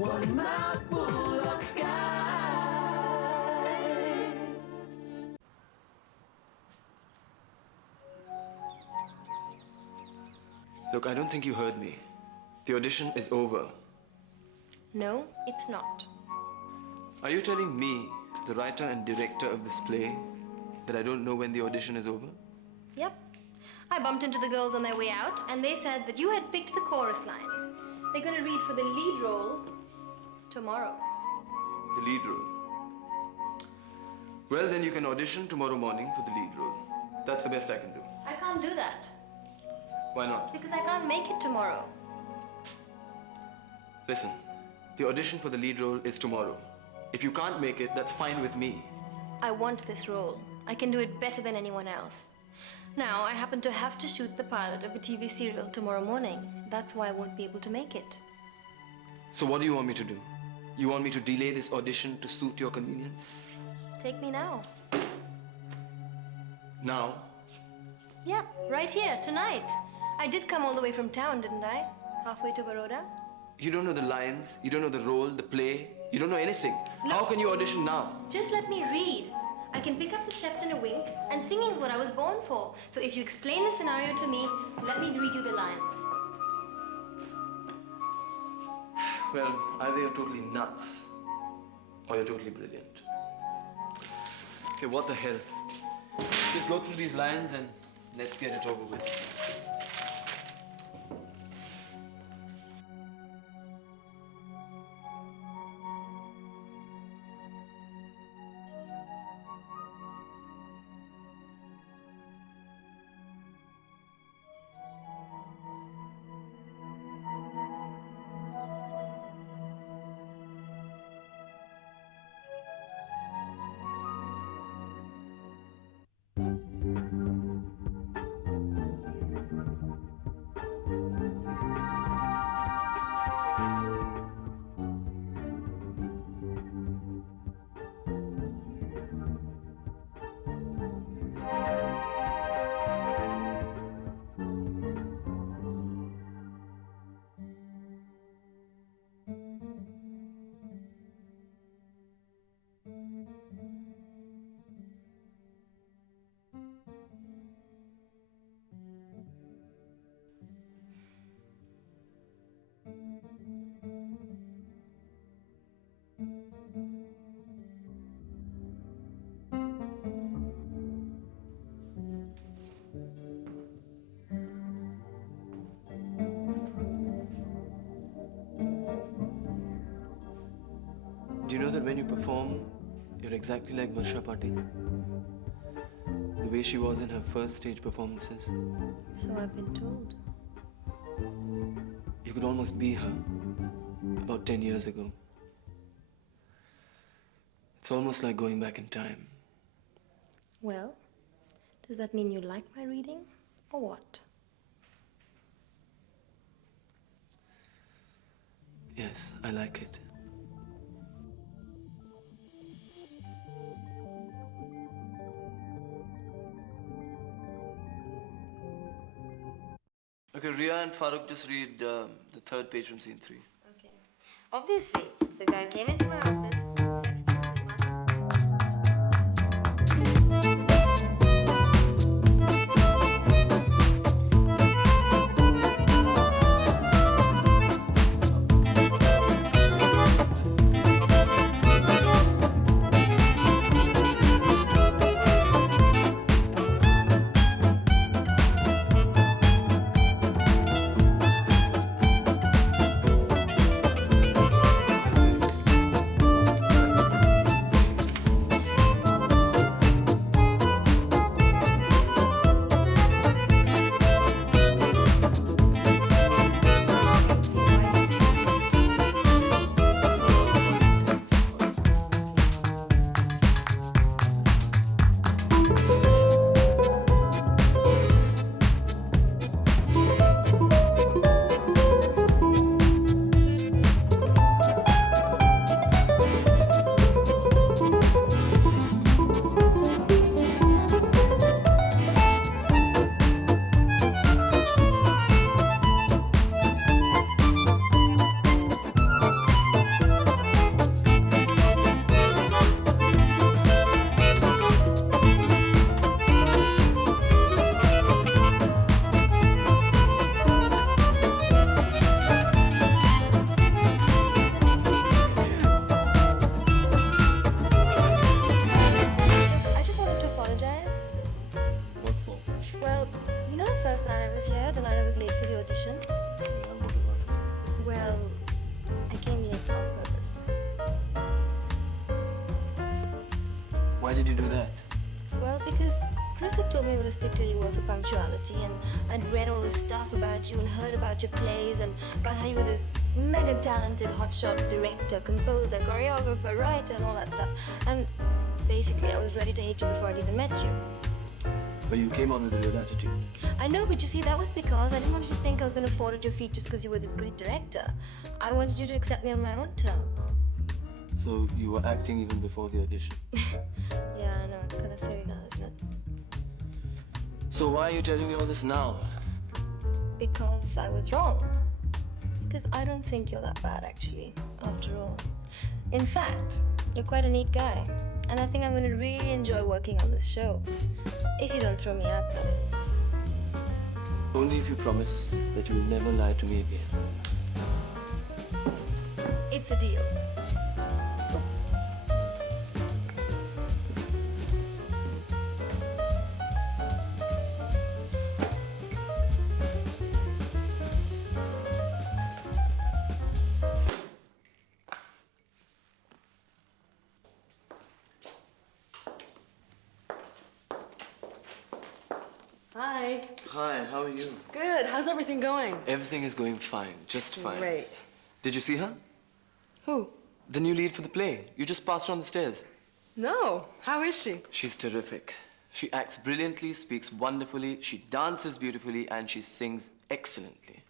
one mouthful of sky. Look, I don't think you heard me. The audition is over. No, it's not. Are you telling me, the writer and director of this play, that I don't know when the audition is over? Yep. I bumped into the girls on their way out, and they said that you had picked the chorus line. They're going to read for the lead role tomorrow. The lead role. Well, then you can audition tomorrow morning for the lead role. That's the best I can do. I can't do that. Why not? Because I can't make it tomorrow. Listen, the audition for the lead role is tomorrow. If you can't make it, that's fine with me. I want this role. I can do it better than anyone else. Now, I happen to have to shoot the pilot of a TV serial tomorrow morning. That's why I won't be able to make it. So what do you want me to do? You want me to delay this audition to suit your convenience? Take me now. Now? Yeah, right here, tonight. I did come all the way from town, didn't I? Halfway to Baroda. You don't know the lines, you don't know the role, the play, you don't know anything. How can you audition now? Just let me read. I can pick up the steps in a wink, and singing's what I was born for. So if you explain the scenario to me, let me read you the lines. Well, either you're totally nuts, or you're totally brilliant. Okay, what the hell? Just go through these lines and let's get it over with. Do you know that when you perform, you're exactly like Varsha Patil? The way she was in her first stage performances. So I've been told. You could almost be her about 10 years ago. It's almost like going back in time. Well, does that mean you like my reading, or what? Yes, I like it. Okay, Ria and Farooq, just read the third page from scene 3. Okay. Obviously, the guy came into my office, Why did you do that? Well, because Chris had told me what a stickler you were for punctuality, and I'd read all this stuff about you and heard about your plays and about how you were this mega talented hotshot director, composer, choreographer, writer, and all that stuff. And basically, I was ready to hate you before I'd even met you. But you came on with a real attitude. I know, but you see, that was because I didn't want you to think I was going to fall at your feet just because you were this great director. I wanted you to accept me on my own terms. So you were acting even before the audition. Yeah, I know. It's kind of silly now, isn't it? So why are you telling me all this now? Because I was wrong. Because I don't think you're that bad, actually, after all. In fact, you're quite a neat guy. And I think I'm going to really enjoy working on this show. If you don't throw me out, that is. Only if you promise that you will never lie to me again. It's a deal. Hi. Hi, how are you? Good. How's everything going? Everything is going fine, just fine. Great. Did you see her? Who? The new lead for the play. You just passed her on the stairs. No. How is she? She's terrific. She acts brilliantly, speaks wonderfully, she dances beautifully, and she sings excellently.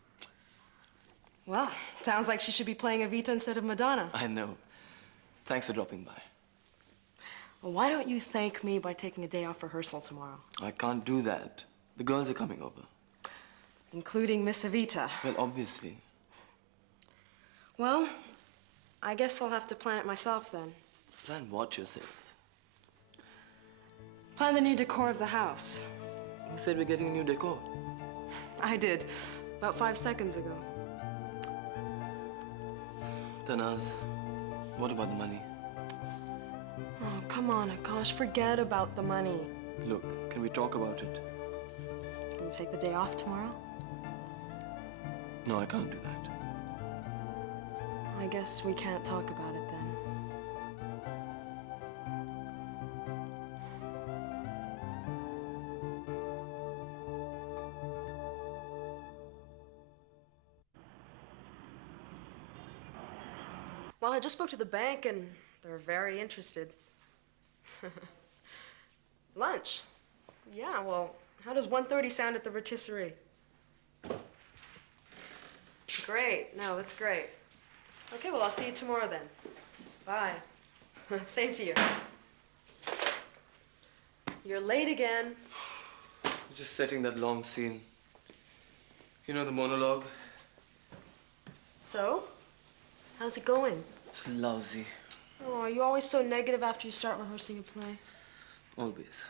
Well, sounds like she should be playing Evita instead of Madonna. I know. Thanks for dropping by. Well, why don't you thank me by taking a day off rehearsal tomorrow? I can't do that. The girls are coming over. Including Miss Evita. Well, obviously. Well, I guess I'll have to plan it myself then. Plan what yourself? Plan the new decor of the house. Who said we're getting a new decor? I did, about 5 seconds ago. Tanaz, what about the money? Oh, come on, Akash, forget about the money. Look, can we talk about it? Can you take the day off tomorrow? No, I can't do that. I guess we can't talk about it then. Well, I just spoke to the bank and they're very interested. Lunch? Yeah, well, how does 1:30 sound at the rotisserie? Great. No, that's great. Okay, well, I'll see you tomorrow then. Bye. Same to you. You're late again. Just setting that long scene. You know the monologue? So? How's it going? It's lousy. Oh, are you always so negative after you start rehearsing a play? Always.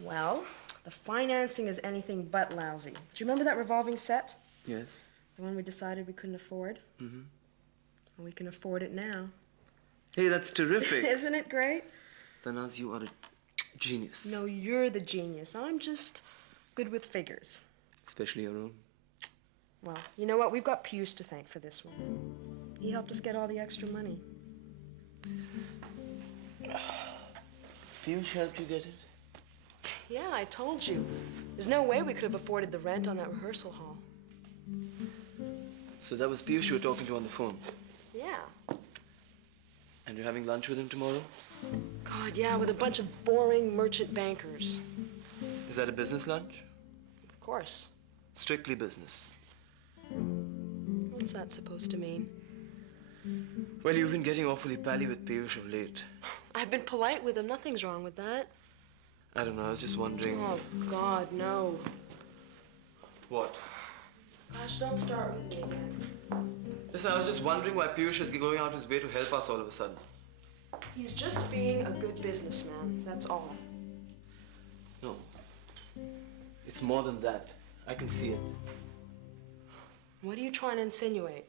Well, the financing is anything but lousy. Do you remember that revolving set? Yes? The one we decided we couldn't afford? Mm-hmm. Well, we can afford it now. Hey, that's terrific. Isn't it great? Tanaz, you are a genius. No, you're the genius. I'm just good with figures. Especially your own. Well, you know what? We've got Piyush to thank for this one. He helped us get all the extra money. Piyush helped you get it? Yeah, I told you. There's no way we could have afforded the rent on that rehearsal hall. So that was Piyush you were talking to on the phone? Yeah. And you're having lunch with him tomorrow? God, yeah, with a bunch of boring merchant bankers. Is that a business lunch? Of course. Strictly business. What's that supposed to mean? Well, you've been getting awfully pally with Piyush of late. I've been polite with him. Nothing's wrong with that. I don't know, I was just wondering... Oh, God, no. What? Gosh, don't start with me again. Listen, I was just wondering why Piyush is going out of his way to help us all of a sudden. He's just being a good businessman, that's all. No. It's more than that. I can see it. What are you trying to insinuate?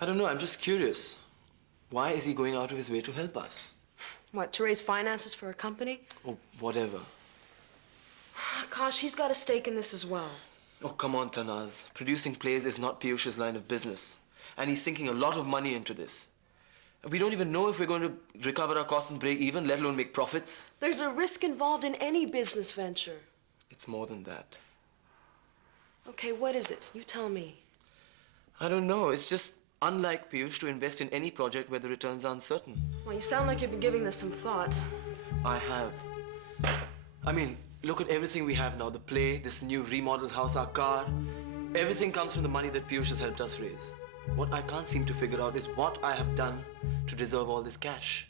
I don't know, I'm just curious. Why is he going out of his way to help us? What, to raise finances for a company? Or whatever. Gosh, he's got a stake in this as well. Oh, come on, Tanaz. Producing plays is not Piyush's line of business. And he's sinking a lot of money into this. We don't even know if we're going to recover our costs and break even, let alone make profits. There's a risk involved in any business venture. It's more than that. Okay, what is it? You tell me. I don't know. It's just unlike Piyush to invest in any project where the returns are uncertain. Well, you sound like you've been giving this some thought. I have. I mean, look at everything we have now. The play, this new remodeled house, our car. Everything comes from the money that Piyush has helped us raise. What I can't seem to figure out is what I have done to deserve all this cash.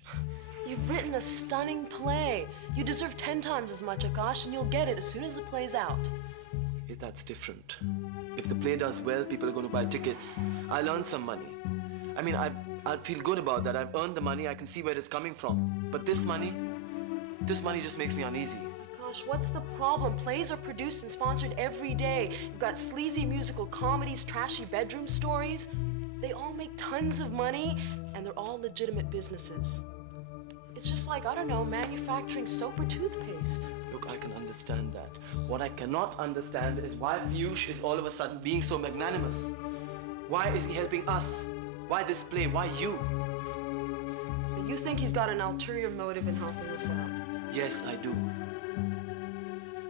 You've written a stunning play. You deserve 10 times as much, Akash, and you'll get it as soon as the play's out. If that's different. If the play does well, people are going to buy tickets. I'll earn some money. I mean, I'll feel good about that. I've earned the money. I can see where it's coming from. But this money just makes me uneasy. Gosh, what's the problem? Plays are produced and sponsored every day. You've got sleazy musical comedies, trashy bedroom stories. They all make tons of money, and they're all legitimate businesses. It's just like, I don't know, manufacturing soap or toothpaste. Look, I can understand that. What I cannot understand is why Piyush is all of a sudden being so magnanimous. Why is he helping us? Why this play? Why you? So you think he's got an ulterior motive in helping us out? Yes, I do.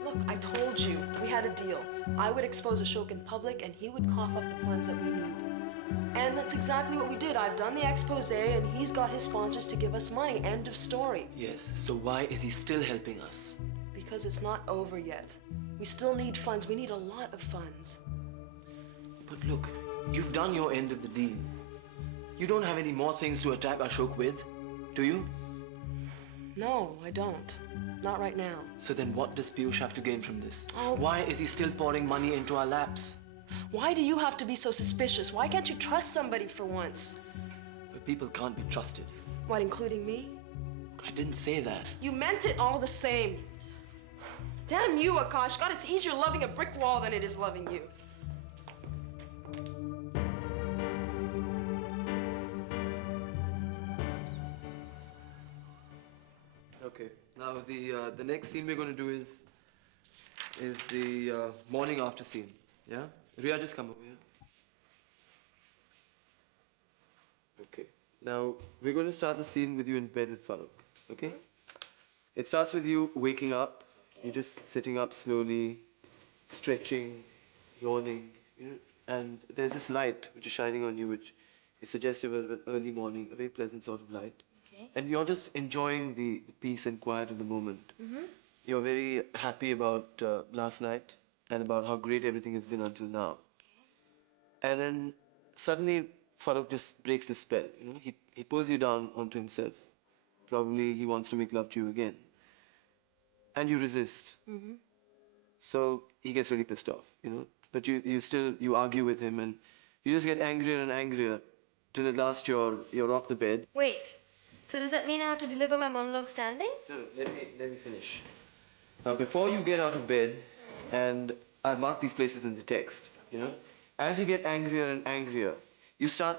Look, I told you, we had a deal. I would expose Ashok in public and he would cough up the funds that we need. And that's exactly what we did. I've done the expose and he's got his sponsors to give us money. End of story. Yes, so why is he still helping us? Because it's not over yet. We still need funds. We need a lot of funds. But look, you've done your end of the deal. You don't have any more things to attack Ashok with, do you? No, I don't. Not right now. So then what does Piyush have to gain from this? Oh. Why is he still pouring money into our laps? Why do you have to be so suspicious? Why can't you trust somebody for once? But people can't be trusted. What, including me? I didn't say that. You meant it all the same. Damn you, Akash. God, it's easier loving a brick wall than it is loving you. Okay. Now the next scene we're going to do is the morning after scene. Yeah. Ria, just come over here. Okay. Now we're going to start the scene with you in bed with Farooq. Okay. It starts with you waking up. You're just sitting up slowly, stretching, yawning, you know, and there's this light which is shining on you, which is suggestive of an early morning, a very pleasant sort of light. Okay. And you're just enjoying the peace and quiet of the moment. You're very happy about last night and about how great everything has been until now. And then suddenly Farooq just breaks the spell. You know, he pulls you down onto himself. Probably he wants to make love to you again. And you resist. So he gets really pissed off, you know. But you argue with him and you just get angrier and angrier till at last you're off the bed. Wait, so does that mean I have to deliver my monologue standing? No, let me finish. Now, before you get out of bed, and I've marked these places in the text, you know, as you get angrier and angrier, you start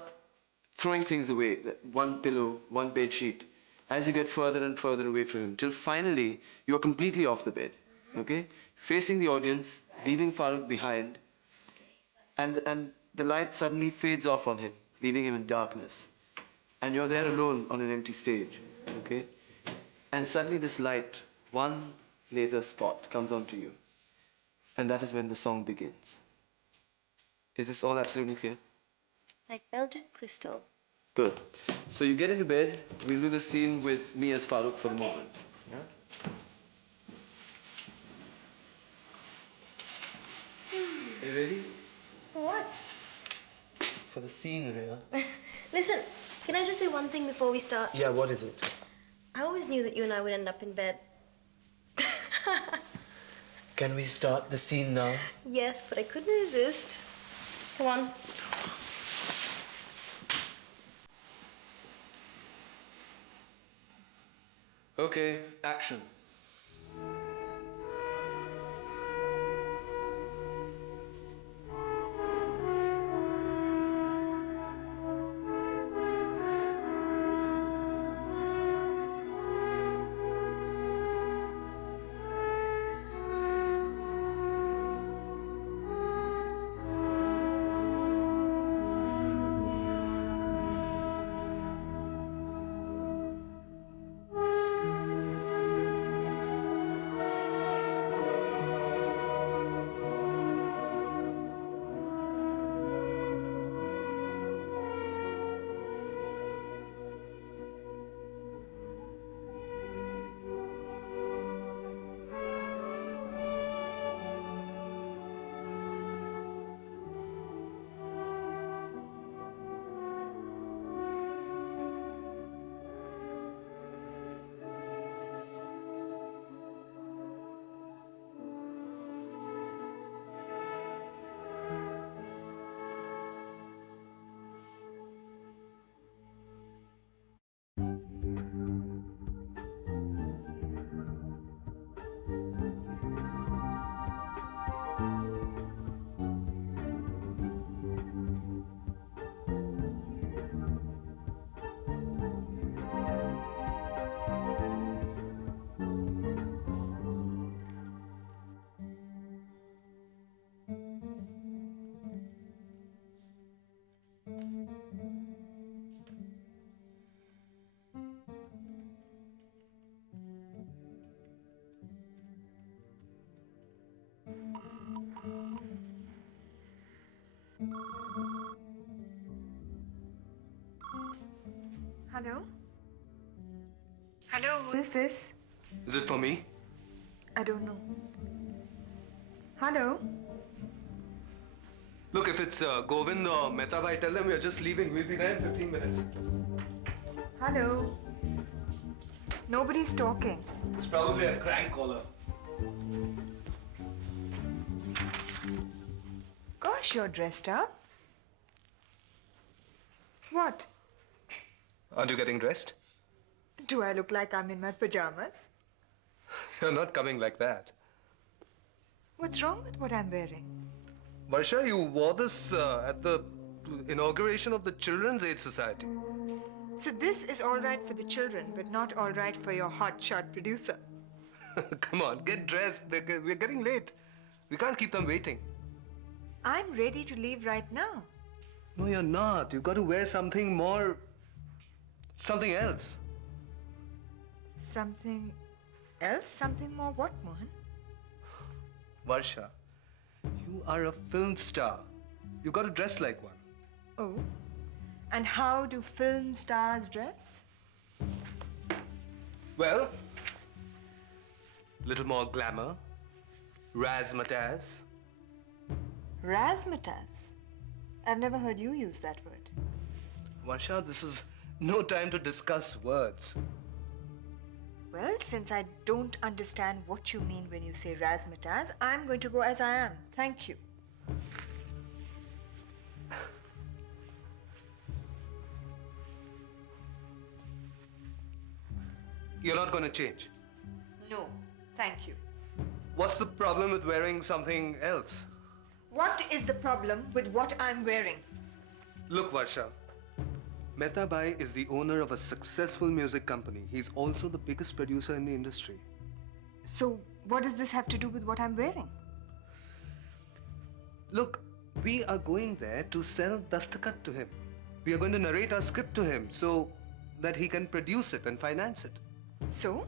throwing things away, one pillow, one bed sheet, as you get further and further away from him, till finally you're completely off the bed, okay? Facing the audience, leaving Farooq behind, and the light suddenly fades off on him, leaving him in darkness. And you're there alone on an empty stage, okay? And suddenly this light, one laser spot comes onto you. And that is when the song begins. Is this all absolutely clear? Like melted crystal. Good. So you get into bed, we'll do the scene with me as Farooq for the moment. Yeah? Are you ready? What? For the scene, Rhea. Listen, can I just say one thing before we start? Yeah, what is it? I always knew that you and I would end up in bed. Can we start the scene now? Yes, but I couldn't resist. Come on. Okay, action. Hello? Hello, who is this? Is it for me? I don't know. Hello? Look, if it's Govind or Mehta Bhai, tell them we're just leaving. We'll be there in 15 minutes. Hello? Nobody's talking. It's probably a crank caller. Gosh, you're dressed up. What? Aren't you getting dressed? Do I look like I'm in my pajamas? You're not coming like that. What's wrong with what I'm wearing? Varsha, you wore this at the inauguration of the Children's Aid Society. So this is all right for the children, but not all right for your hotshot producer. Come on, get dressed. We're getting late. We can't keep them waiting. I'm ready to leave right now. No, you're not. You've got to wear something more... something else. Something else? Something more what, Mohan? Varsha, you are a film star. You've got to dress like one. Oh? And how do film stars dress? Well, little more glamour, razzmatazz. Razzmatazz? I've never heard you use that word. Varsha, this is no time to discuss words. Well, since I don't understand what you mean when you say razzmatazz, I'm going to go as I am. Thank you. You're not going to change. No, thank you. What's the problem with wearing something else? What is the problem with what I'm wearing? Look, Varsha, Mehta Bhai is the owner of a successful music company. He's also the biggest producer in the industry. So, what does this have to do with what I'm wearing? Look, we are going there to sell Dastakat to him. We are going to narrate our script to him so that he can produce it and finance it. So?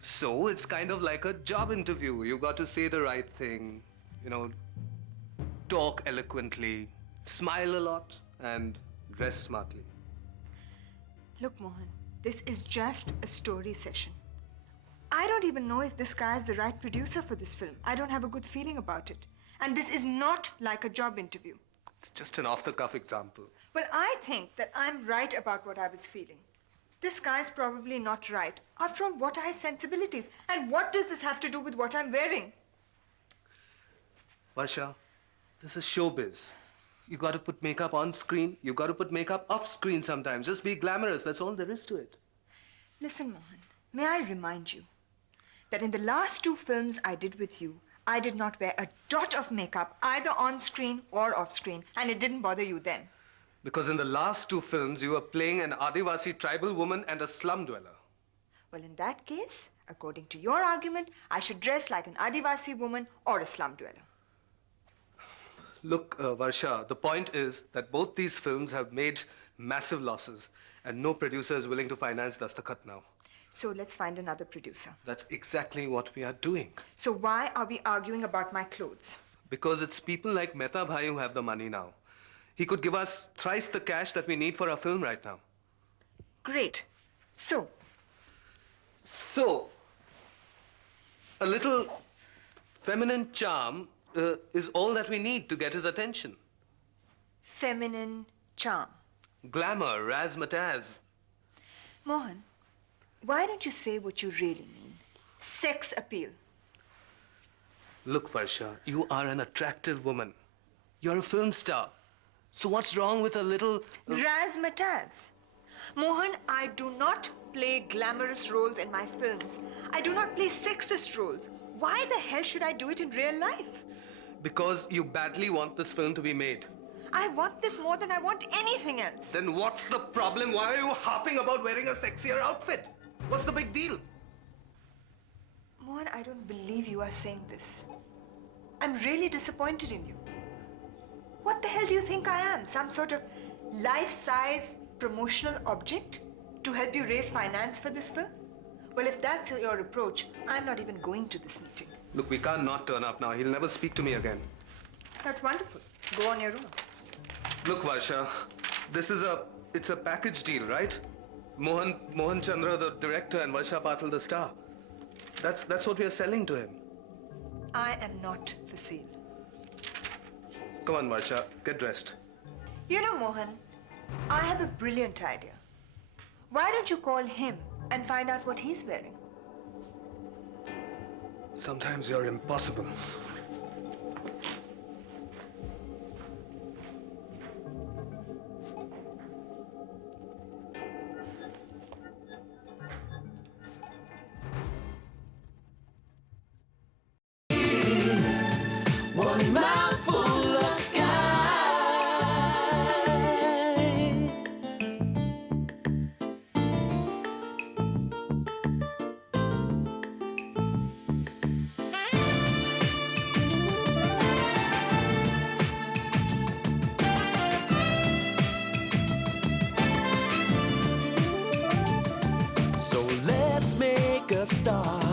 So it's kind of like a job interview. You got to say the right thing, talk eloquently, smile a lot, and dress smartly. Look, Mohan, this is just a story session. I don't even know if this guy is the right producer for this film. I don't have a good feeling about it. And this is not like a job interview. It's just an off-the-cuff example. Well, I think that I'm right about what I was feeling. This guy's probably not right. After all, what are his sensibilities? And what does this have to do with what I'm wearing? Varsha, this is showbiz. You got to put makeup on screen. You got to put makeup off screen sometimes. Just be glamorous. That's all there is to it. Listen, Mohan, may I remind you that in the last 2 films I did with you, I did not wear a dot of makeup either on screen or off screen, and it didn't bother you then. Because in the last 2 films, you were playing an Adivasi tribal woman and a slum dweller. Well, in that case, according to your argument, I should dress like an Adivasi woman or a slum dweller. Look, Varsha, the point is that both these films have made massive losses, and no producer is willing to finance Dastakat now. So let's find another producer. That's exactly what we are doing. So why are we arguing about my clothes? Because it's people like Mehta Bhai who have the money now. He could give us thrice the cash that we need for our film right now. Great. So, a little feminine charm is all that we need to get his attention. feminine charm. Glamour, razzmatazz. Mohan, why don't you say what you really mean? Sex appeal. Look, Varsha, you are an attractive woman. You're a film star. So what's wrong with a little... Razzmatazz. Mohan, I do not play glamorous roles in my films. I do not play sexist roles. Why the hell should I do it in real life? Because you badly want this film to be made. I want this more than I want anything else. Then what's the problem? Why are you harping about wearing a sexier outfit? What's the big deal? Mohan, I don't believe you are saying this. I'm really disappointed in you. What the hell do you think I am? Some sort of life-size promotional object to help you raise finance for this film? Well, if that's your approach, I'm not even going to this meeting. Look, we can't not turn up now. He'll never speak to me again. That's wonderful. Go on your own. Look, Varsha, this is a It's a package deal, right? Mohan Chandra, the director, and Varsha Patil, the star. That's what we are selling to him. I am not for sale. Come on, Varsha, get dressed. You know, Mohan, I have a brilliant idea. Why don't you call him and find out what he's wearing? Sometimes you're impossible. One mouthful of sky. So let's make a start.